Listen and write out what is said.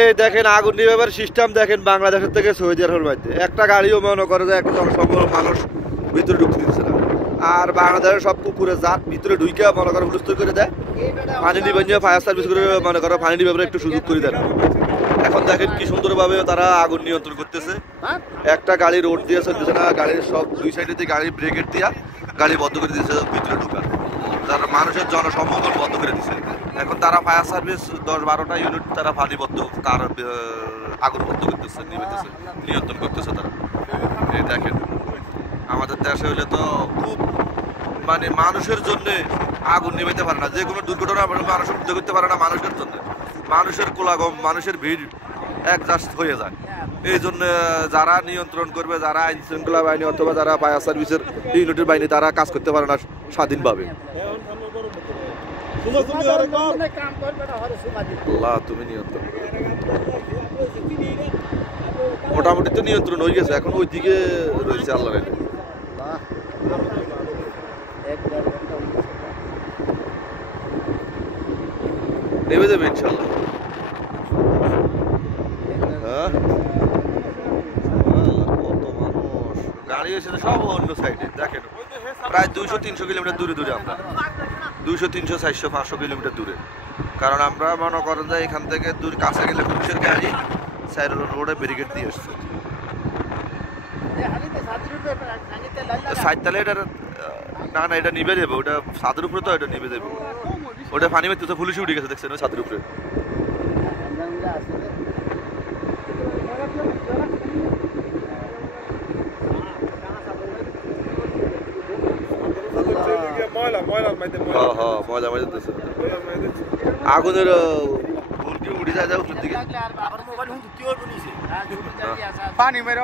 এই দেখেন আগুন নিভাবার সিস্টেম দেখেন বাংলাদেশের থেকে সৌদি আরবের মধ্যে একটা গাড়িও মনে করে যে একটা জনসংখ্যা মানুষ ভিতরে ঢুকতে দিচ্ছে না। আর বাংলাদেশের সব পুকুরে জাত ভিতরে ঢুকে মনে করে হুলস্থুল করে দেয়, পানি নিবাইয়ে ফায়ার সার্ভিস করে মনে করো পানি নিবাবার একটু সুযোগ করে দেন। এখন দেখেন কি সুন্দরভাবে তারা আগুন নিয়ন্ত্রণ করতেছে। একটা গাড়ি রোড দিয়ে চলতেছে না, গাড়ির সব দুই সাইডে দিয়ে গাড়ি ব্রেকেট দিয়া গাড়ি বন্ধ করে দিয়েছে ভিতরে ঢুকা, তারা মানুষের জনসম্মুখন বন্ধ করে দিচ্ছে। এখন তারা ফায়ার সার্ভিস 10-12টা ইউনিট তারা পানিবদ্ধ তার আগুন বন্ধ করতেছে, নিবেতেছে, নিয়ন্ত্রণ করতেছে তারা। এই দেখেন আমাদের দেশে হলে তো খুব মানে মানুষের জন্য আগুন নিভাইতে পারে না, যে কোনো দুর্ঘটনা মানুষ উঠতে করতে পারে না মানুষের জন্য। মানুষের কোলাগম, মানুষের ভিড় একজাস্ট হয়ে যায়। এই জন্য যারা নিয়ন্ত্রণ করবে, যারা আইন শৃঙ্খলা বাহিনী অথবা যারা ফায়ার সার্ভিসের ইউনিটের বাহিনী তারা কাজ করতে পারে না স্বাধীনভাবে। তুমি নিয়ন্ত্রণ মোটামুটি তো নিয়ন্ত্রণ হয়ে গেছে, এখন ওইদিকে রয়েছে আল্লাহ নেমে যাবে ইনশাল্লাহ। হ্যাঁ কত মানুষ, গাড়ি এসেছে সব অন্য সাইডে। দেখেন প্রায় 200-300 কিলোমিটার দূরে দূরে আমরা, 200-300-400-500 কিলোমিটার দূরে। কারণ আমরা মনে করেন যে এখান থেকে দূর কাছে গেলে পুলিশের গাড়ি সাইড রোডে ব্যারিকেড দিয়ে আসছে। সাইড তালে এটা না না এটা নিবে দেবে, ওটা ছাদের উপরে তো এটা নিবে দেবে, ওটা পানি মেতে তো পুলিশ উঠে গেছে দেখছেন ওই ছাদের উপরে। আগুনের উঠে যায় উপর দিকে পানি মেরে